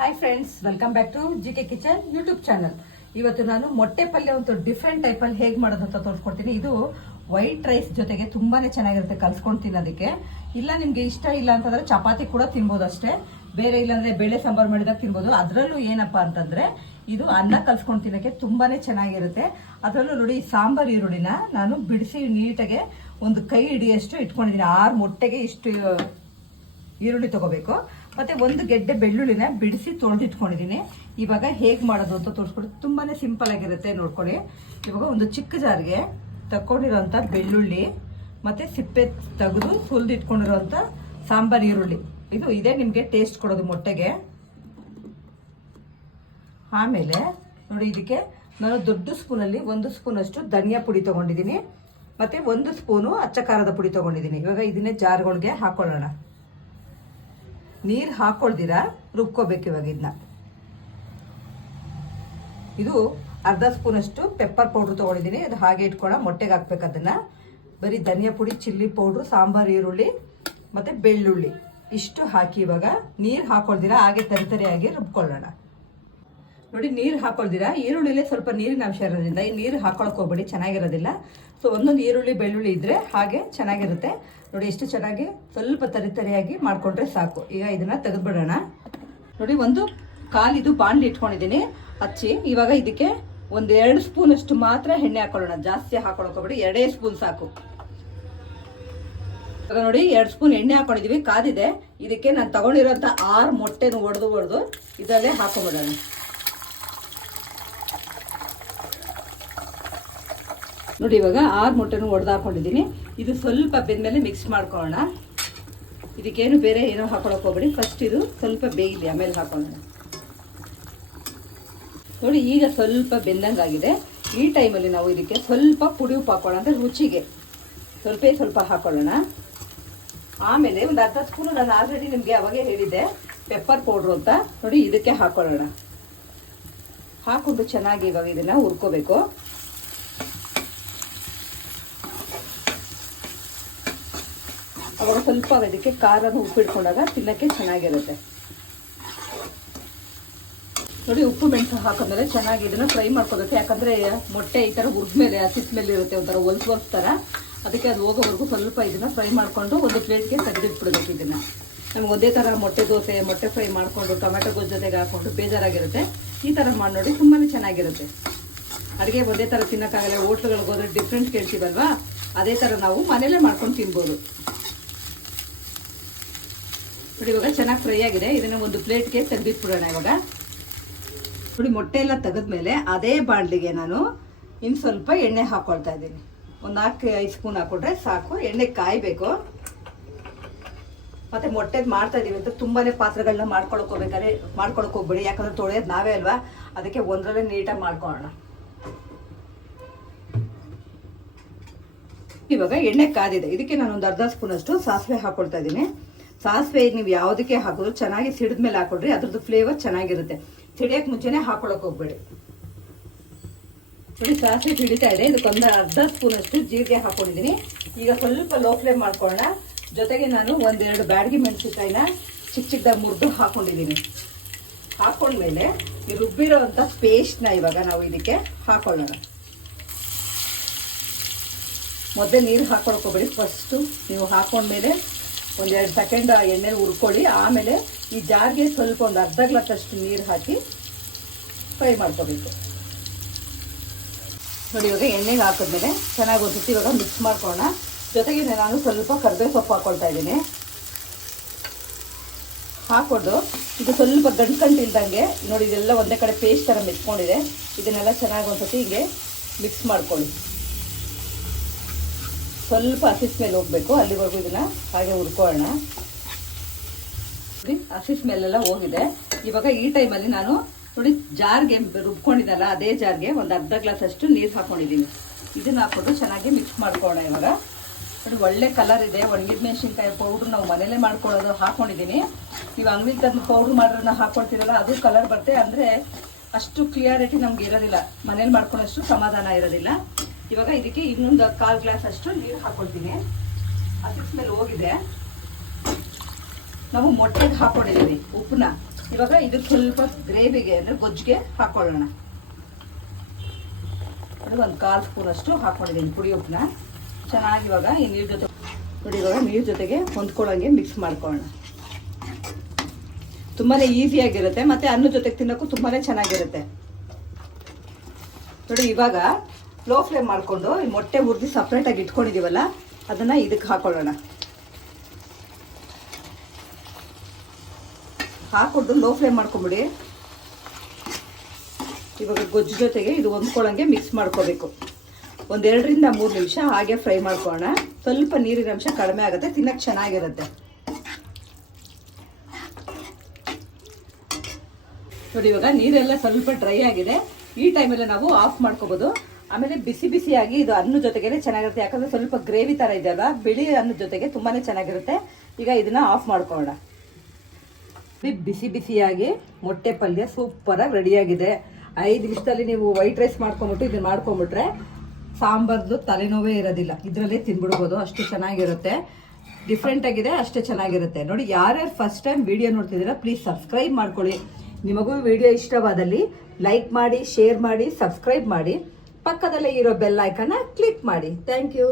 Hi friends welcome back to G K kitchen YouTube channel ಇವತ್ತು ನಾನು ಮೊಟ್ಟೆ ಪಲ್ಯ ಒಂದು ಡಿಫ್ರೆಂಟ್ ಟೈಪಲ್ಲಿ ಹೇಗೆ ಮಾಡೋದು ಅಂತ ತೋರಿಸ್ಕೊಡ್ತೀನಿ. ಇದು ವೈಟ್ ರೈಸ್ ಜೊತೆಗೆ ತುಂಬಾನೇ ಚೆನ್ನಾಗಿರುತ್ತೆ ಕಲ್ಸ್ಕೊಂಡು ತಿನ್ನೋದಕ್ಕೆ. ಇಲ್ಲ ನಿಮ್ಗೆ ಇಷ್ಟ ಇಲ್ಲ ಅಂತಂದ್ರೆ ಚಪಾತಿ ಕೂಡ ತಿನ್ಬೋದು ಅಷ್ಟೇ. ಬೇರೆ ಇಲ್ಲಾಂದ್ರೆ ಬೇಳೆ ಸಾಂಬಾರು ಮಾಡಿದಾಗ ತಿನ್ಬೋದು. ಅದರಲ್ಲೂ ಏನಪ್ಪಾ ಅಂತಂದ್ರೆ ಇದು ಅನ್ನ ಕಲ್ಸ್ಕೊಂಡು ತಿನ್ನೋಕ್ಕೆ ತುಂಬಾನೇ ಚೆನ್ನಾಗಿರುತ್ತೆ. ಅದರಲ್ಲೂ ನೋಡಿ ಸಾಂಬಾರ್ ಈರುಳ್ಳಿನ ನಾನು ಬಿಡಿಸಿ ನೀಟಾಗೆ ಒಂದು ಕೈ ಹಿಡಿಯಷ್ಟು ಇಟ್ಕೊಂಡಿದ್ದೀನಿ. ಆರು ಮೊಟ್ಟೆಗೆ ಇಷ್ಟು ಈರುಳ್ಳಿ ತಗೋಬೇಕು. ಮತ್ತೆ ಒಂದು ಗೆಡ್ಡೆ ಬೆಳ್ಳುಳ್ಳಿನ ಬಿಡಿಸಿ ತೊಳೆದಿಟ್ಕೊಂಡಿದ್ದೀನಿ. ಇವಾಗ ಹೇಗೆ ಮಾಡೋದು ಅಂತ ತೋರಿಸ್ಕೊಡಿ ತುಂಬಾನೇ ಸಿಂಪಲ್ ಆಗಿರುತ್ತೆ ನೋಡ್ಕೊಳ್ಳಿ. ಇವಾಗ ಒಂದು ಚಿಕ್ಕ ಜಾರ್ಗೆ ತಕೊಂಡಿರೋಂಥ ಬೆಳ್ಳುಳ್ಳಿ, ಮತ್ತೆ ಸಿಪ್ಪೆ ತೆಗೆದು ಸುಲಿದಿಟ್ಕೊಂಡಿರೋಂಥ ಸಾಂಬಾರ್ ಈರುಳ್ಳಿ. ಇದು ಇದೇ ನಿಮಗೆ ಟೇಸ್ಟ್ ಕೊಡೋದು ಮೊಟ್ಟೆಗೆ. ಆಮೇಲೆ ನೋಡಿ ಇದಕ್ಕೆ ನಾನು ದೊಡ್ಡ ಸ್ಪೂನಲ್ಲಿ ಒಂದು ಸ್ಪೂನಷ್ಟು ಧನಿಯಾ ಪುಡಿ ತೊಗೊಂಡಿದ್ದೀನಿ. ಮತ್ತೆ ಒಂದು ಸ್ಪೂನು ಅಚ್ಚ ಖಾರದ ಪುಡಿ ತೊಗೊಂಡಿದ್ದೀನಿ. ಇವಾಗ ಇದನ್ನೇ ಜಾರ್ಗಳಿಗೆ ಹಾಕೊಳ್ಳೋಣ. ನೀರು ಹಾಕೊಳ್ದಿರ, ರುಬ್ಕೋಬೇಕು ಇವಾಗ ಇದನ್ನ ಇದು ಅರ್ಧ ಸ್ಪೂನಷ್ಟು ಪೆಪ್ಪರ್ ಪೌಡ್ರ್ ತೊಗೊಂಡಿದ್ದೀನಿ ಅದು ಹಾಗೆ ಇಟ್ಕೊಳ್ಳೋ ಮೊಟ್ಟೆಗೆ ಹಾಕ್ಬೇಕು ಅದನ್ನ. ಬರೀ ಧನಿಯಾ ಪುಡಿ, ಚಿಲ್ಲಿ ಪೌಡ್ರು, ಸಾಂಬಾರ್, ಈರುಳ್ಳಿ ಮತ್ತೆ ಬೆಳ್ಳುಳ್ಳಿ. ಇಷ್ಟು ಹಾಕಿ ಇವಾಗ ನೀರು ಹಾಕೊಳ್ದಿರ, ಹಾಗೆ ತರಿತರಿಯಾಗಿ ರುಬ್ಕೊಳ್ಳೋಣ. ನೋಡಿ, ನೀರು ಹಾಕೊಳ್ದಿರಾ ಈರುಳ್ಳಿಲೇ ಸ್ವಲ್ಪ ನೀರಿನ ಅಂಶ ಇರೋದ್ರಿಂದ ಈ ನೀರು ಹಾಕೊಳಕ್ ಹೋಗ್ಬೇಡಿ, ಚೆನ್ನಾಗಿರೋದಿಲ್ಲ. ಸೊ ಒಂದೊಂದು ಈರುಳ್ಳಿ, ಬೆಳ್ಳುಳ್ಳಿ ಇದ್ರೆ ಹಾಗೆ ಚೆನ್ನಾಗಿರುತ್ತೆ. ನೋಡಿ ಎಷ್ಟು ಚೆನ್ನಾಗಿ ಸ್ವಲ್ಪ ತರಿ ತರಿಯಾಗಿ ಮಾಡ್ಕೊಂಡ್ರೆ ಸಾಕು. ಈಗ ಇದನ್ನ ತೆಗೆದ್ಬಿಡೋಣ. ನೋಡಿ, ಒಂದು ಕಾಲಿದು ಬಾಣಲಿ ಇಟ್ಕೊಂಡಿದ್ದೀನಿ. ಹಚ್ಚಿ, ಇವಾಗ ಇದಕ್ಕೆ ಒಂದ್ ಎರಡು ಸ್ಪೂನ್ ಅಷ್ಟು ಮಾತ್ರ ಎಣ್ಣೆ ಹಾಕೊಳ್ಳೋಣ. ಜಾಸ್ತಿ ಹಾಕೊಳಕ್ ಹೋಗ್ಬೇಡಿ, ಎರಡೇ ಸ್ಪೂನ್ ಸಾಕು. ಇವಾಗ ನೋಡಿ, ಎರಡು ಸ್ಪೂನ್ ಎಣ್ಣೆ ಹಾಕೊಂಡಿದೀವಿ, ಕಾದಿದೆ. ಇದಕ್ಕೆ ನಾನು ತಗೊಂಡಿರೋಂಥ ಆರು ಮೊಟ್ಟೆನ ಒಡೆದು ಒಡೆದು ಇದರಲ್ಲೇ ಹಾಕೊಂಡ್ಬಿಡೋಣ ನೋಡಿ, ಇವಾಗ ಆರು ಮೊಟ್ಟೆನು ಒಡೆದಾಕೊಂಡಿದ್ದೀನಿ. ಇದು ಸ್ವಲ್ಪ ಬೆಂದಮೇಲೆ ಮಿಕ್ಸ್ ಮಾಡ್ಕೊಳ್ಳೋಣ. ಇದಕ್ಕೇನು ಬೇರೆ ಏನೋ ಹಾಕೊಳಕ್ಕೆ ಹೋಗ್ಬೇಡಿ. ಫಸ್ಟ್ ಇದು ಸ್ವಲ್ಪ ಬೇಯಲಿ, ಆಮೇಲೆ ಹಾಕೊಳ್ಳೋಣ. ನೋಡಿ, ಈಗ ಸ್ವಲ್ಪ ಬೆಂದಂಗಾಗಿದೆ. ಈ ಟೈಮಲ್ಲಿ ನಾವು ಇದಕ್ಕೆ ಸ್ವಲ್ಪ ಪುಡಿ ಉಪ್ಪು ಹಾಕೊಳ್ಳೋಣ, ಅಂದರೆ ರುಚಿಗೆ. ಸ್ವಲ್ಪ ಸ್ವಲ್ಪ ಹಾಕೊಳ್ಳೋಣ. ಆಮೇಲೆ ಒಂದು ಅರ್ಧ ಸ್ಪೂನು, ನಾನು ಆಲ್ರೆಡಿ ನಿಮಗೆ ಅವಾಗೇ ಹೇಳಿದ್ದೆ ಪೆಪ್ಪರ್ ಪೌಡ್ರು ಅಂತ. ನೋಡಿ, ಇದಕ್ಕೆ ಹಾಕೊಳ್ಳೋಣ. ಹಾಕೊಂಡು ಚೆನ್ನಾಗಿ ಇವಾಗ ಇದನ್ನು ಹುರ್ಕೋಬೇಕು. ಅವಾಗ ಸ್ವಲ್ಪ ಅದಕ್ಕೆ ಖಾರನ ಉಪ್ಪಿಟ್ಕೊಂಡಾಗ ತಿನ್ನಕ್ಕೆ ಚೆನ್ನಾಗಿರುತ್ತೆ. ನೋಡಿ, ಉಪ್ಪು ಮೆಣಸು ಹಾಕಿದ್ಮೇಲೆ ಚೆನ್ನಾಗಿ ಇದನ್ನ ಫ್ರೈ ಮಾಡ್ಕೋಬೇಕು ಯಾಕಂದ್ರೆ ಮೊಟ್ಟೆ ಈ ತರ ಹುರಿದ್ಮೇಲೆ ಹಸಿದ ಮೇಲೆ ಇರುತ್ತೆ, ಒಂಥರ ಒಲ್ಸ್ ಒಲ್ಸ್ ಥರ ಅದಕ್ಕೆ ಅದು ಹೋಗೋವರೆಗೂ ಸ್ವಲ್ಪ ಇದನ್ನ ಫ್ರೈ ಮಾಡಿಕೊಂಡು ಒಂದು ಪ್ಲೇಟ್ಗೆ ತೆಗೆದಿಟ್ಬಿಡ್ಬೇಕು ಇದನ್ನ. ನಮ್ಗೆ ಒಂದೇ ಥರ ಮೊಟ್ಟೆ ದೋಸೆ, ಮೊಟ್ಟೆ ಫ್ರೈ ಮಾಡಿಕೊಂಡು, ಟೊಮೆಟೊ ಗೊಜ್ಜು ಜೊತೆಗೆ ಹಾಕೊಂಡು ಬೇಜಾರಾಗಿರುತ್ತೆ. ಈ ಥರ ಮಾಡಿ ನೋಡಿ ತುಂಬಾ ಚೆನ್ನಾಗಿರುತ್ತೆ. ಅಡುಗೆ ಒಂದೇ ಥರ ತಿನ್ನೋಕ್ಕಾಗಲ್ಲ, ಹೋಟ್ಲುಗಳಿಗೆ ಹೋದ್ರೆ ಡಿಫ್ರೆಂಟ್ ಕೇಳ್ತೀವಲ್ವಾ? ಅದೇ ಥರ ನಾವು ಮನೇಲೇ ಮಾಡ್ಕೊಂಡು ತಿನ್ಬೋದು. ನೋಡಿ, ಇವಾಗ ಚೆನ್ನಾಗಿ ಫ್ರೈ ಆಗಿದೆ. ಇದನ್ನ ಒಂದು ಪ್ಲೇಟ್ಗೆ ತೆಗೆದಿಟ್ಬಿಡೋಣ ಇವಾಗ. ನೋಡಿ, ಮೊಟ್ಟೆ ಎಲ್ಲ ತೆಗೆದ್ಮೇಲೆ ಅದೇ ಬಾಣಲಿಗೆ ನಾನು ಇನ್ನು ಸ್ವಲ್ಪ ಎಣ್ಣೆ ಹಾಕ್ಕೊಳ್ತಾ ಇದ್ದೀನಿ. ಒಂದು ನಾಲ್ಕು, ಐದು ಸ್ಪೂನ್ ಹಾಕೊಂಡ್ರೆ ಸಾಕು. ಎಣ್ಣೆ ಕಾಯಬೇಕು. ಮತ್ತೆ ಮೊಟ್ಟೆದು ಮಾಡ್ತಾ ಇದೀವಿ ಅಂತ ತುಂಬಾನೇ ಪಾತ್ರೆಗಳನ್ನ ಮಾಡ್ಕೊಳಕ್ಕೆ ಮಾಡ್ಕೊಳಕ್ ಹೋಗ್ಬೇಡಿ. ಯಾಕಂದ್ರೆ ತೊಳೆಯೋದು ನಾವೇ ಅಲ್ವಾ? ಅದಕ್ಕೆ ಒಂದರಲ್ಲೇ ನೀಟಾಗಿ ಮಾಡ್ಕೊಳ್ಳೋಣ. ಇವಾಗ ಎಣ್ಣೆ ಕಾದಿದೆ. ಇದಕ್ಕೆ ನಾನು ಒಂದು ಅರ್ಧ ಸ್ಪೂನ್ ಅಷ್ಟು ಸಾಸಿವೆ ಹಾಕ್ಕೊಳ್ತಾ ಇದ್ದೀನಿ. ಸಾಸಿವೆ ನೀವು ಯಾವುದಕ್ಕೆ ಹಾಕಿದ್ರು ಚೆನ್ನಾಗಿ ಸಿಡಿದ ಮೇಲೆ ಹಾಕೊಡ್ರಿ, ಅದ್ರದ್ದು ಫ್ಲೇವರ್ ಚೆನ್ನಾಗಿರುತ್ತೆ. ಸಿಡಿಯಕ್ಕೆ ಮುಂಚೆನೇ ಹಾಕೊಳಕ್ ಹೋಗ್ಬೇಡಿ. ನೋಡಿ, ಸಾಸಿವೆ ಸಿಡಿತಾ ಇದೆ. ಇದಕ್ಕೊಂದು ಅರ್ಧ ಸ್ಪೂನ್ ಅಷ್ಟು ಜೀರಿಗೆ ಹಾಕೊಂಡಿದ್ದೀನಿ. ಈಗ ಸ್ವಲ್ಪ ಲೋ ಫ್ಲೇಮ್ ಮಾಡ್ಕೊಳ್ಳೋಣ. ಜೊತೆಗೆ ನಾನು ಒಂದೆರಡು ಬ್ಯಾಡಗಿ ಮೆಣಸಿನ್ಕಾಯಿನ ಚಿಕ್ಕ ಚಿಕ್ಕದಾಗಿ ಮುರಿದು ಹಾಕೊಂಡಿದ್ದೀನಿ. ಹಾಕೊಂಡ್ಮೇಲೆ ಈ ರುಬ್ಬಿರೋವಂಥ ಪೇಸ್ಟ್ನ ಇವಾಗ ನಾವು ಇದಕ್ಕೆ ಹಾಕೊಳ್ಳೋಣ. ಮೊದಲೇ ನೀರು ಹಾಕೊಳ್ಕೋಬೇಡಿ ಫಸ್ಟು ನೀವು ಹಾಕೊಂಡ್ಮೇಲೆ ಒಂದೆರಡು ಸೆಕೆಂಡ್ ಎಣ್ಣೆ ಹುರ್ಕೊಳ್ಳಿ. ಆಮೇಲೆ ಈ ಜಾರ್ಗೆ ಸ್ವಲ್ಪ ಒಂದು ಅರ್ಧ ಗ್ಲಾಸ್ ಅಷ್ಟು ನೀರು ಹಾಕಿ ಫ್ರೈ ಮಾಡ್ಕೋಬೇಕು. ನೋಡಿ, ಇವಾಗ ಎಣ್ಣೆಗೆ ಹಾಕಿದ್ಮೇಲೆ ಚೆನ್ನಾಗಿ ಒಂದ್ಸತಿ ಇವಾಗ ಮಿಕ್ಸ್ ಮಾಡ್ಕೊಳ್ಳೋಣ. ಜೊತೆಗೆ ನಾನು ಸ್ವಲ್ಪ ಕರ್ಬೇವು ಸೊಪ್ಪು ಹಾಕ್ಕೊಳ್ತಾ ಇದ್ದೀನಿ. ಹಾಕೊಂಡು ಇದು ಸ್ವಲ್ಪ ಗಂಟ್ಕಂಡು ಇಲ್ದಂಗೆ ನೋಡಿ, ಇದೆಲ್ಲ ಒಂದೇ ಕಡೆ ಪೇಸ್ಟ್ ಥರ ಮೆಚ್ಕೊಂಡಿದೆ ಇದನ್ನೆಲ್ಲ ಚೆನ್ನಾಗಿ ಒಂದು ಸತಿ ಹಿಂಗೆ ಮಿಕ್ಸ್ ಮಾಡ್ಕೊಳ್ಳಿ. ಸ್ವಲ್ಪ ಹಸಿಸ್ ಮೇಲೆ ಹೋಗ್ಬೇಕು ಅಲ್ಲಿವರೆಗೂ ಇದನ್ನ ಹಾಗೆ ಹುರ್ಕೊಳ್ಳೋಣ. ನೋಡಿ, ಮೇಲೆಲ್ಲ ಹೋಗಿದೆ. ಇವಾಗ ಈ ಟೈಮಲ್ಲಿ ನಾನು ನೋಡಿ ಜಾರ್ಗೆ ರುಬ್ಕೊಂಡಿದ್ದಲ್ಲ ಅದೇ ಜಾರ್ಗೆ ಒಂದು ಅರ್ಧ ಗ್ಲಾಸ್ ಅಷ್ಟು ನೀರು ಹಾಕೊಂಡಿದ್ದೀನಿ. ಇದನ್ನ ಹಾಕೊಂಡು ಚೆನ್ನಾಗಿ ಮಿಕ್ಸ್ ಮಾಡ್ಕೊಳ್ಳೋಣ ಇವಾಗ. ನೋಡಿ ಒಳ್ಳೆ ಕಲರ್ ಇದೆ. ಒಣಗಿದ ಮೆಣಸಿನ್ಕಾಯಿ ಪೌಡ್ರ್ ನಾವು ಮನೇಲೆ ಮಾಡ್ಕೊಳ್ಳೋದು ಹಾಕೊಂಡಿದ್ದೀನಿ. ನೀವು ಅಂಗಡಿ ತಂದು ಪೌಡ್ರ್ ಮಾಡೋದನ್ನ ಹಾಕೊಳ್ತೀರಲ್ಲ ಅದು ಕಲರ್ ಬರುತ್ತೆ ಅಂದರೆ ಅಷ್ಟು ಕ್ಲಿಯಾರಿಟಿ ನಮ್ಗೆ ಇರೋದಿಲ್ಲ. ಮನೇಲಿ ಮಾಡ್ಕೊಳ್ಳೋಷ್ಟು ಸಮಾಧಾನ ಇರೋದಿಲ್ಲ. ಇವಾಗ ಇದಕ್ಕೆ ಇನ್ನೊಂದು ಕಾಲು ಗ್ಲಾಸ್ ಅಷ್ಟು ನೀರು ಹಾಕೊಳ್ತೀನಿ. ಹಸಿ ಸ್ಮೆಲ್ ಹೋಗಿದೆ. ನಾವು ಮೊಟ್ಟೆಗೆ ಹಾಕೊಂಡಿದ್ದೀವಿ, ಉಪ್ಪನ್ನ. ಇವಾಗ ಇದಕ್ಕೆ ಸ್ವಲ್ಪ ಗ್ರೇವಿಗೆ, ಅಂದರೆ ಗೊಜ್ಜಿಗೆ ಹಾಕೊಳ್ಳೋಣ. ಅದು ಒಂದು ಕಾಲು ಸ್ಪೂನ್ ಅಷ್ಟು ಹಾಕೊಂಡಿದ್ದೀನಿ ಪುಡಿ ಉಪ್ಪನ್ನ. ಚೆನ್ನಾಗಿ ಇವಾಗ ಈ ನೀರು ಜೊತೆ ನೋಡಿ ಇವಾಗ ನೀರು ಜೊತೆಗೆ ಹೊಂದ್ಕೊಳ್ಳೋಂಗೆ ಮಿಕ್ಸ್ ಮಾಡ್ಕೊಳ್ಳೋಣ. ತುಂಬಾ ಈಸಿಯಾಗಿರುತ್ತೆ ಮತ್ತು ಅನ್ನ ಜೊತೆಗೆ ತಿನ್ನೋಕ್ಕೂ ತುಂಬಾ ಚೆನ್ನಾಗಿರುತ್ತೆ. ನೋಡಿ, ಇವಾಗ ಲೋ ಫ್ಲೇಮ್ ಮಾಡಿಕೊಂಡು ಈ ಮೊಟ್ಟೆ ಹುರಿದು ಸಪ್ರೇಟಾಗಿ ಇಟ್ಕೊಂಡಿದ್ದೀವಲ್ಲ ಅದನ್ನು ಇದಕ್ಕೆ ಹಾಕೊಳ್ಳೋಣ. ಹಾಕೊಂಡು ಲೋ ಫ್ಲೇಮ್ ಮಾಡ್ಕೊಂಬಿಡಿ. ಇವಾಗ ಗೊಜ್ಜು ಜೊತೆಗೆ ಇದು ಹೊಂದ್ಕೊಳ್ಳೋಂಗೆ ಮಿಕ್ಸ್ ಮಾಡ್ಕೋಬೇಕು. ಒಂದೆರಡರಿಂದ ಮೂರು ನಿಮಿಷ ಹಾಗೆ ಫ್ರೈ ಮಾಡ್ಕೊಳ್ಳೋಣ. ಸ್ವಲ್ಪ ನೀರಿನ ಅಂಶ ಕಡಿಮೆ ಆಗುತ್ತೆ ತಿನ್ನಕ್ಕೆ ಚೆನ್ನಾಗಿರುತ್ತೆ. ನೋಡಿ ಇವಾಗ ನೀರೆಲ್ಲ ಸ್ವಲ್ಪ ಡ್ರೈ ಆಗಿದೆ. ಈ ಟೈಮಲ್ಲಿ ನಾವು ಆಫ್ ಮಾಡ್ಕೋಬಹುದು ಆಮೇಲೆ ಬಿಸಿ ಬಿಸಿಯಾಗಿ ಇದು ಅನ್ನ ಜೊತೆಗೆ ಚೆನ್ನಾಗಿರುತ್ತೆ. ಯಾಕಂದ್ರೆ ಸ್ವಲ್ಪ ಗ್ರೇವಿ ತರ ಇದೆಯಲ್ಲ ಬಿಳಿ ಅನ್ನ ಜೊತೆಗೆ ತುಂಬಾನೇ ಚೆನ್ನಾಗಿರುತ್ತೆ. ಈಗ ಇದನ್ನ ಆಫ್ ಮಾಡ್ಕೊಳ್ಳೋಣ. ಇದು ಬಿಸಿ ಬಿಸಿಯಾಗಿ ಮೊಟ್ಟೆ ಪಲ್ಯ ಸೂಪರ್ ಆಗಿ ರೆಡಿಯಾಗಿದೆ. ಐದು ನಿಮಿಷದಲ್ಲಿ ನೀವು ವೈಟ್ ರೈಸ್ ಮಾಡ್ಕೊಂಬಿಟ್ಟು ಇದನ್ನ ಮಾಡ್ಕೊಂಬಿಟ್ರೆ ಸಾಂಬಾರ್ದು ತಲೆನೋವೇ ಇರೋದಿಲ್ಲ. ಇದರಲ್ಲೇ ತಿನ್ಬಿಡ್ಬೋದು. ಅಷ್ಟು ಚೆನ್ನಾಗಿರುತ್ತೆ. ಡಿಫ್ರೆಂಟ್ ಆಗಿದೆ, ಅಷ್ಟೇ ಚೆನ್ನಾಗಿರುತ್ತೆ. ನೋಡಿ, ಯಾರ್ಯಾರು ಫಸ್ಟ್ ಟೈಮ್ ವಿಡಿಯೋ ನೋಡ್ತಿದ್ದೀರಾ ಪ್ಲೀಸ್ ಸಬ್ಸ್ಕ್ರೈಬ್ ಮಾಡ್ಕೊಳ್ಳಿ. ನಿಮಗೂ ವಿಡಿಯೋ ಇಷ್ಟವಾದಲ್ಲಿ ಲೈಕ್ ಮಾಡಿ ಶೇರ್ ಮಾಡಿ ಸಬ್ಸ್ಕ್ರೈಬ್ ಮಾಡಿ. ಪಕ್ಕದಲ್ಲೇ ಇರೋ ಬೆಲ್ ಐಕನ್ನ ಕ್ಲಿಕ್ ಮಾಡಿ. Thank you